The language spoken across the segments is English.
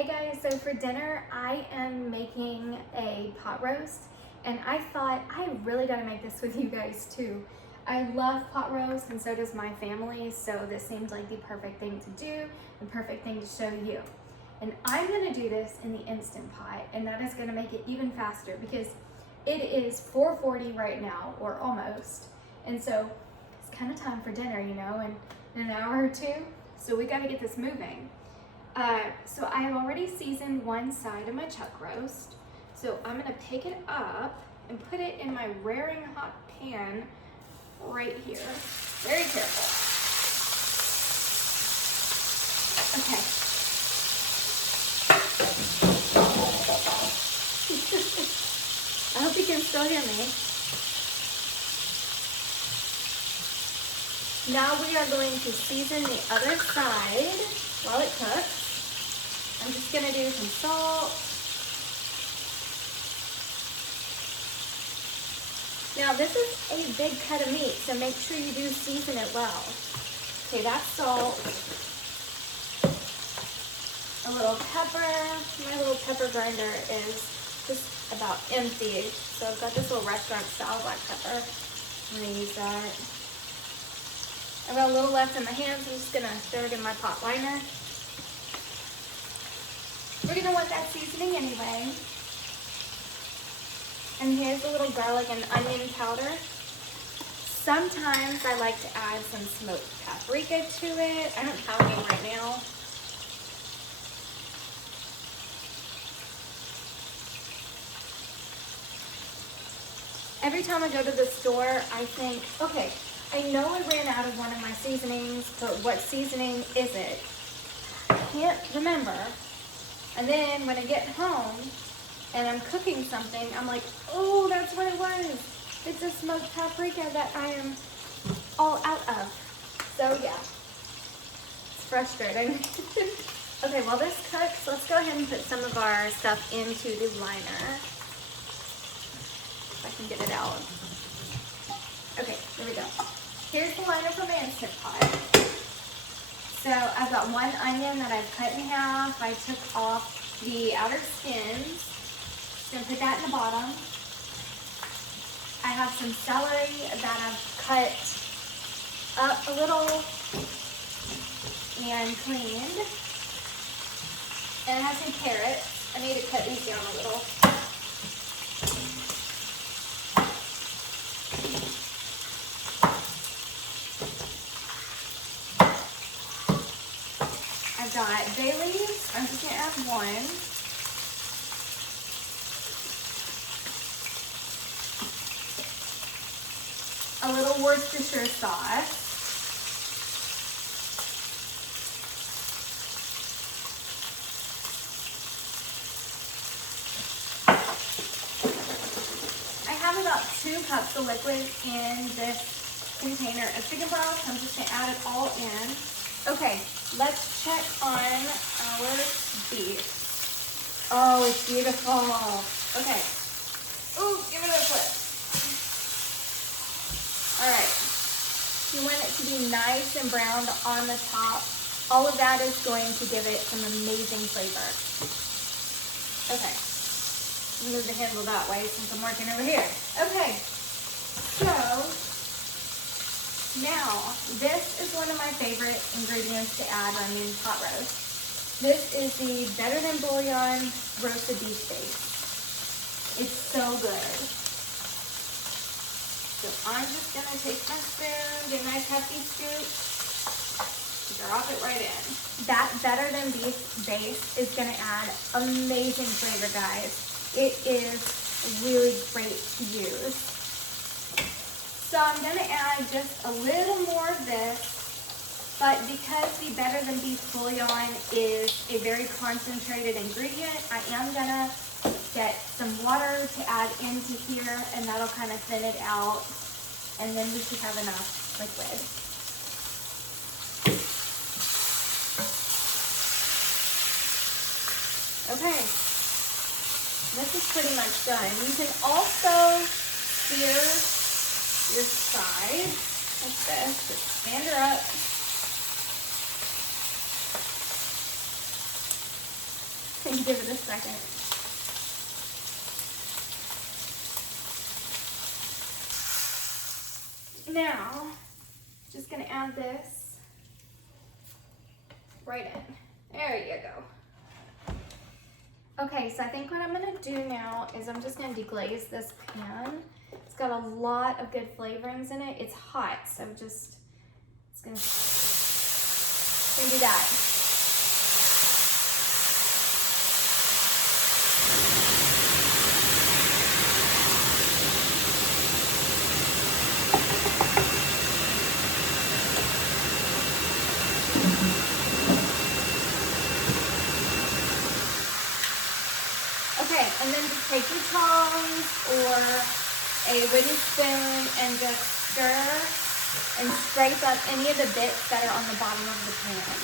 Hey guys, so for dinner I am making a pot roast, and I thought I really gotta make this with you guys too. I love pot roast and so does my family, so this seemed like the perfect thing to do, the perfect thing to show you. And I'm gonna do this in the Instant Pot, and that is gonna make it even faster because it is 4:40 right now, or almost. And so it's kind of time for dinner, you know, in an hour or two. So we gotta get this moving. So I have already seasoned one side of my chuck roast. So I'm gonna pick it up and put it in my raring hot pan right here. Very careful. Okay. I hope you can still hear me. Now we are going to season the other side while it cooks. I'm just gonna do some salt. Now this is a big cut of meat, so make sure you do season it well. Okay, that's salt. A little pepper. My little pepper grinder is just about empty. So I've got this little restaurant style black pepper. I'm gonna use that. I've got a little left in my hands. I'm just gonna throw it in my pot liner. We're gonna want that seasoning anyway. And here's a little garlic and onion powder. Sometimes I like to add some smoked paprika to it. I don't have any right now. Every time I go to the store, I think, okay, I know I ran out of one of my seasonings, but what seasoning is it? I can't remember. And then when I get home and I'm cooking something, I'm like, oh, that's what it was. It's a smoked paprika that I am all out of. So yeah, it's frustrating. Okay, while this cooks, let's go ahead and put some of our stuff into the liner. If I can get it out. Okay, here we go. Here's the liner for my Instant Pot. So I've got one onion that I've cut in half. I took off the outer skins. Just gonna put that in the bottom. I have some celery that I've cut up a little and cleaned. And I have some carrots. I need to cut these down a little. I've got bay leaves. I'm just gonna add one. A little Worcestershire sauce. I have about 2 cups of liquid in this container of chicken broth. I'm just gonna add it all in. Okay, let's check on our beef. Oh, it's beautiful. Okay. Ooh, give it a flip. All right. You want it to be nice and browned on the top. All of that is going to give it some amazing flavor. Okay. Move the handle that way since I'm working over here. Okay. So, now, this is one of my favorite ingredients to add when I'm doing pot roast. This is the Better Than Bouillon roasted beef base. It's so good. So I'm just gonna take my spoon, get a nice hefty scoop, drop it right in. That Better Than beef base is gonna add amazing flavor, guys. It is really great to use. So I'm gonna add just a little more of this, but because the Better Than beef bouillon is a very concentrated ingredient, I am gonna get some water to add into here, and that'll kind of thin it out, and then we should have enough liquid. Okay, this is pretty much done. You can also sear your side like this. Just stand her up. and give it a second. Now, just gonna add this right in. There you go. Okay, so I think what I'm gonna do now is I'm just gonna deglaze this pan. It's got a lot of good flavorings in it. It's hot, so it's gonna do that. Okay, and then just take your tongs or a wooden spoon and just stir and scrape up any of the bits that are on the bottom of the pan.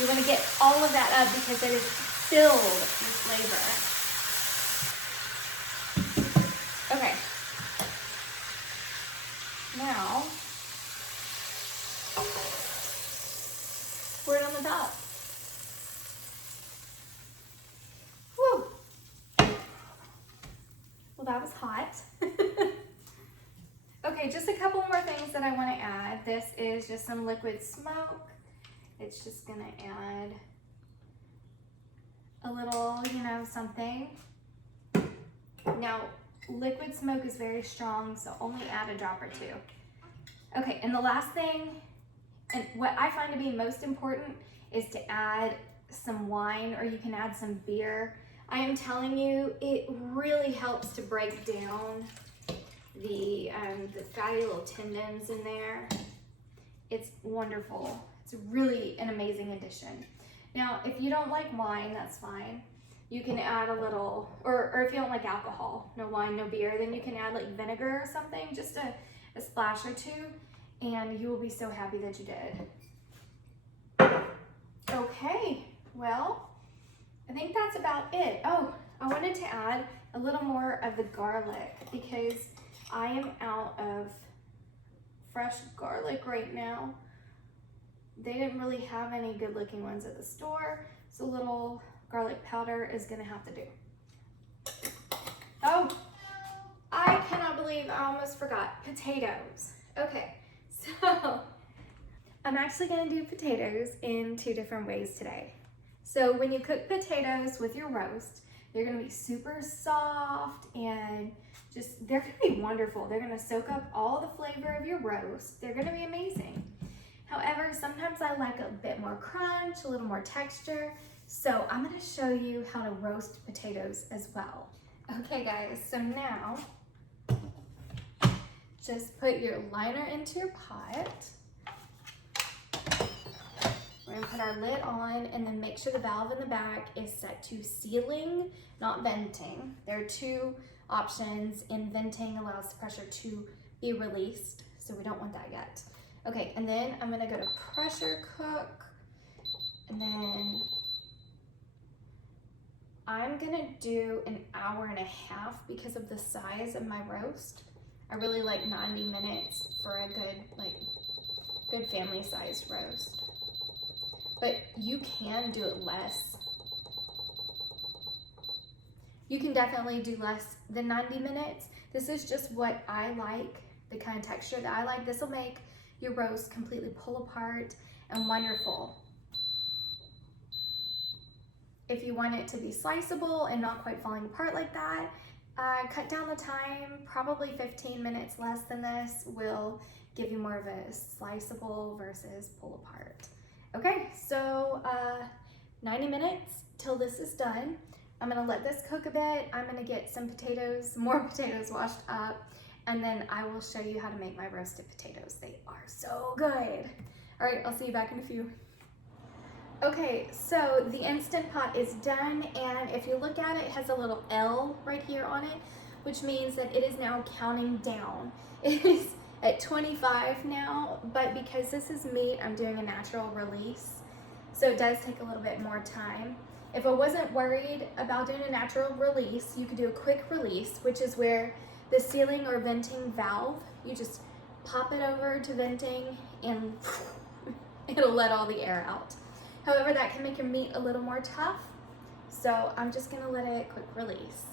You want to get all of that up because it is filled with flavor. Okay. Now, pour it on the top. Whew. Well, that was hot. Okay, just a couple more things that I want to add. This is just some liquid smoke. It's just gonna add a little, something. Now, liquid smoke is very strong, so only add a drop or two. Okay, and the last thing, and what I find to be most important, is to add some wine, or you can add some beer. I am telling you, it really helps to break down the fatty little tendons in there. It's wonderful. It's really an amazing addition. Now, if you don't like wine, that's fine. You can add a little, or if you don't like alcohol, no wine, no beer, then you can add like vinegar or something, just a splash or two, and you will be so happy that you did. Okay, well, I think that's about it. Oh, I wanted to add a little more of the garlic because I am out of fresh garlic right now. They didn't really have any good looking ones at the store, so a little garlic powder is gonna have to do. Oh, I cannot believe I almost forgot potatoes. Okay, so I'm actually gonna do potatoes in 2 different ways today. So when you cook potatoes with your roast, they're gonna be super soft and they're gonna be wonderful. They're gonna soak up all the flavor of your roast. They're gonna be amazing. However, sometimes I like a bit more crunch, a little more texture. So I'm gonna show you how to roast potatoes as well. Okay guys, so now just put your liner into your pot. We're gonna put our lid on and then make sure the valve in the back is set to sealing, not venting. There are 2 options, and venting allows the pressure to be released, so we don't want that yet. Okay, and then I'm gonna go to pressure cook, and then I'm gonna do an hour and a half because of the size of my roast. I really like 90 minutes for a good family sized roast. But you can do it less. You can definitely do less than 90 minutes. This is just what I like, the kind of texture that I like. This will make your roast completely pull apart and wonderful. If you want it to be sliceable and not quite falling apart like that, cut down the time. Probably 15 minutes less than this will give you more of a sliceable versus pull apart. Okay, so 90 minutes till this is done. I'm gonna let this cook a bit. I'm gonna get some more potatoes washed up, and then I will show you how to make my roasted potatoes. They are so good. All right, I'll see you back in a few. Okay, so the Instant Pot is done, and if you look at it, it has a little L right here on it, which means that it is now counting down. It is at 25 now, but because this is meat, I'm doing a natural release, so it does take a little bit more time. If I wasn't worried about doing a natural release, you could do a quick release, which is where the sealing or venting valve, you just pop it over to venting and it'll let all the air out. However, that can make your meat a little more tough. So I'm just gonna let it quick release.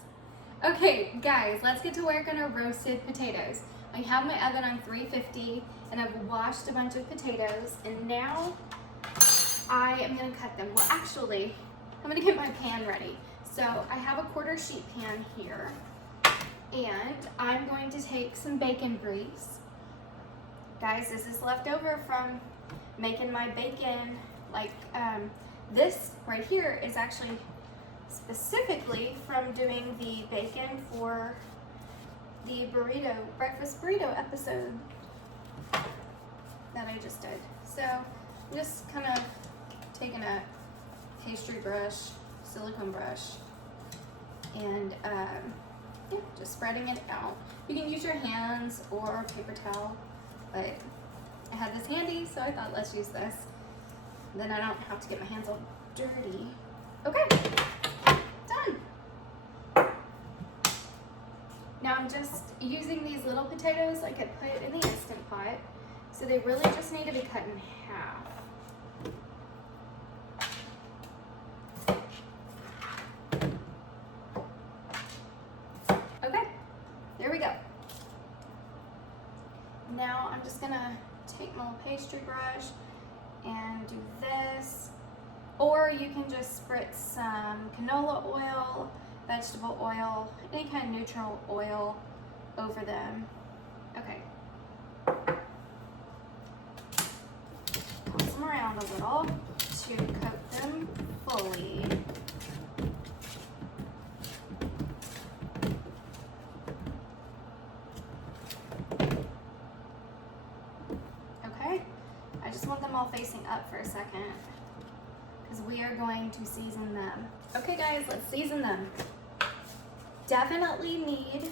Okay, guys, let's get to work on our roasted potatoes. I have my oven on 350 and I've washed a bunch of potatoes, and now I am gonna cut them. Well, actually, I'm gonna get my pan ready. So I have a 1/4 sheet pan here, and I'm going to take some bacon grease. Guys, this is left over from making my bacon. Like this right here is actually specifically from doing the bacon for the breakfast burrito episode that I just did. So I'm just kind of taking a pastry brush, silicone brush, and yeah, just spreading it out. You can use your hands or paper towel, but I had this handy, so I thought let's use this. Then I don't have to get my hands all dirty. Okay, done. Now I'm just using these little potatoes like I put in the Instant Pot, so they really just need to be cut in half. Okay, there we go. Now I'm just gonna take my little pastry brush and do this, or you can just spritz some canola oil, vegetable oil, any kind of neutral oil over them. Okay. Toss them around a little to coat them fully. Okay, I just want them all facing up for a second because we are going to season them. Okay guys, let's season them. Definitely need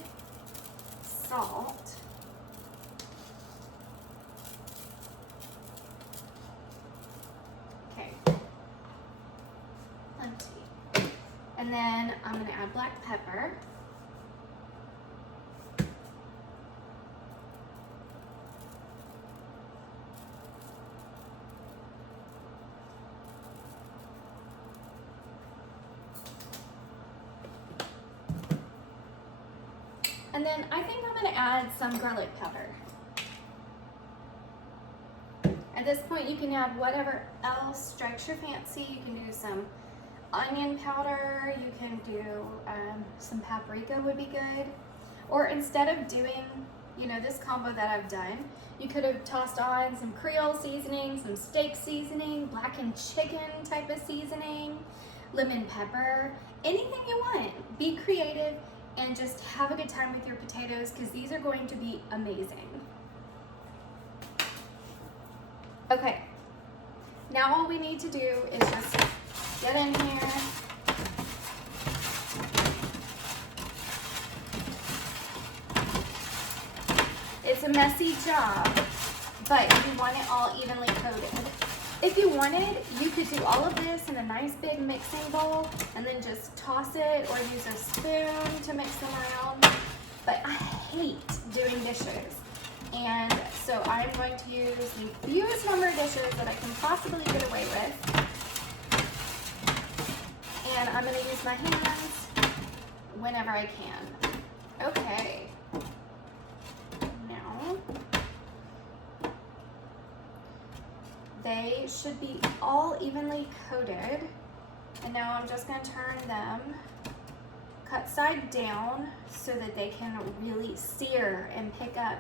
salt. Okay, plenty. And then I'm gonna add black pepper. And then I think I'm gonna add some garlic powder. At this point, you can add whatever else strikes your fancy. You can do some onion powder, you can do some paprika would be good. Or instead of doing, you know, this combo that I've done, you could have tossed on some Creole seasoning, some steak seasoning, blackened chicken type of seasoning, lemon pepper, anything you want. Be creative and just have a good time with your potatoes because these are going to be amazing. Okay, now all we need to do is just get in here. It's a messy job, but you want it all evenly coated. If you wanted, you could do all of this in a nice big mixing bowl and then just toss it or use a spoon to mix them around. But I hate doing dishes. And so I'm going to use the fewest number of dishes that I can possibly get away with. And I'm gonna use my hands whenever I can. Okay. Now, they should be all evenly coated. And now I'm just gonna turn them cut side down so that they can really sear and pick up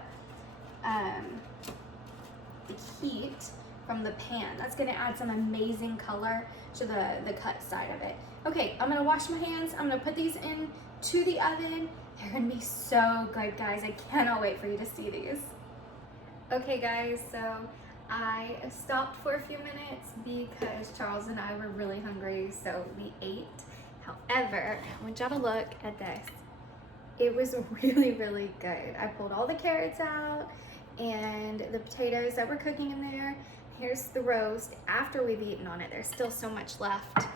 the heat from the pan. That's gonna add some amazing color to the cut side of it. Okay, I'm gonna wash my hands. I'm gonna put these into the oven. They're gonna be so good, guys. I cannot wait for you to see these. Okay guys, so I stopped for a few minutes because Charles and I were really hungry, so we ate. However, I want y'all to look at this. It was really, really good. I pulled all the carrots out and the potatoes that were cooking in there. Here's the roast after we've eaten on it. There's still so much left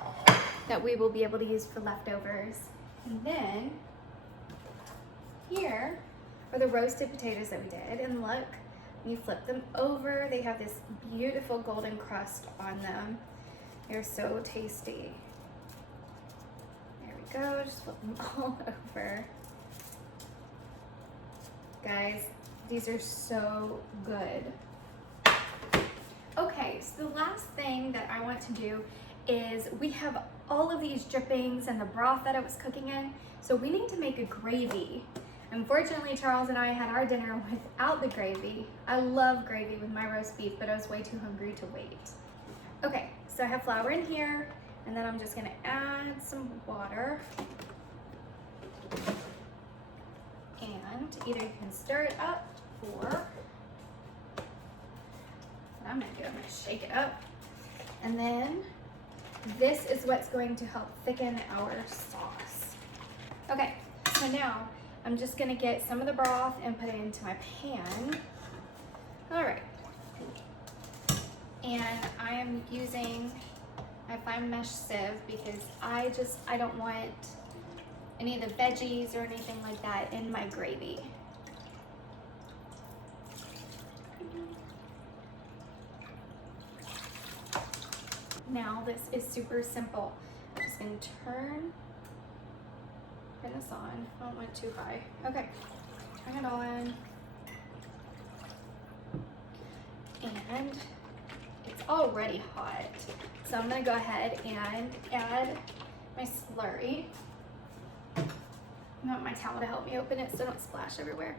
that we will be able to use for leftovers. And then here are the roasted potatoes that we did. And look, when you flip them over, they have this beautiful golden crust on them. They're so tasty. There we go, just flip them all over. Guys, these are so good. Okay, so the last thing that I want to do is we have all of these drippings and the broth that I was cooking in, so we need to make a gravy. Unfortunately, Charles and I had our dinner without the gravy. I love gravy with my roast beef, but I was way too hungry to wait. Okay, so I have flour in here, and then I'm just gonna add some water. And either you can stir it up, or what I'm gonna do, I'm gonna shake it up. And then this is what's going to help thicken our sauce. Okay, so now I'm just gonna get some of the broth and put it into my pan. All right. And I am using my fine mesh sieve because I don't want any of the veggies or anything like that in my gravy. Now this is super simple. I'm just gonna turn this on. I don't want it too high. Okay, turn it on. And it's already hot. So I'm gonna go ahead and add my slurry. I want my towel to help me open it so it don't splash everywhere.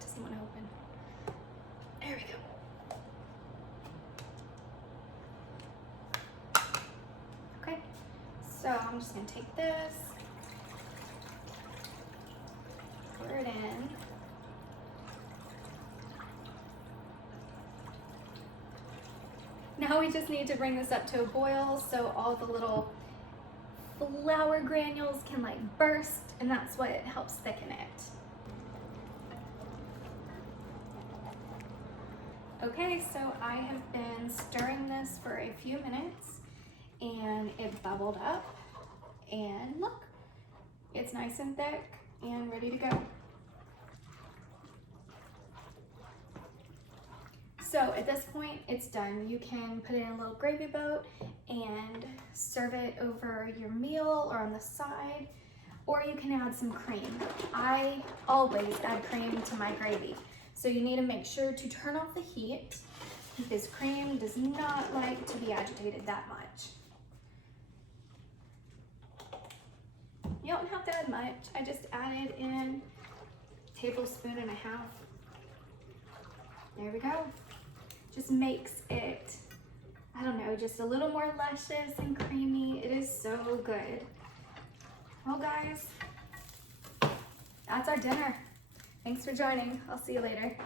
Doesn't want to open. There we go. Okay, so I'm just gonna take this, pour it in. Now we just need to bring this up to a boil so all the little flour granules can like burst, and that's what helps thicken it. Okay, so I have been stirring this for a few minutes and it bubbled up, and look, it's nice and thick and ready to go. So at this point, it's done. You can put it in a little gravy boat and serve it over your meal or on the side, or you can add some cream. I always add cream to my gravy. So you need to make sure to turn off the heat because cream does not like to be agitated that much. You don't have to add much. I just added in a tablespoon and a half. There we go. Just makes it, I don't know, just a little more luscious and creamy. It is so good. Well, guys, that's our dinner. Thanks for joining. I'll see you later.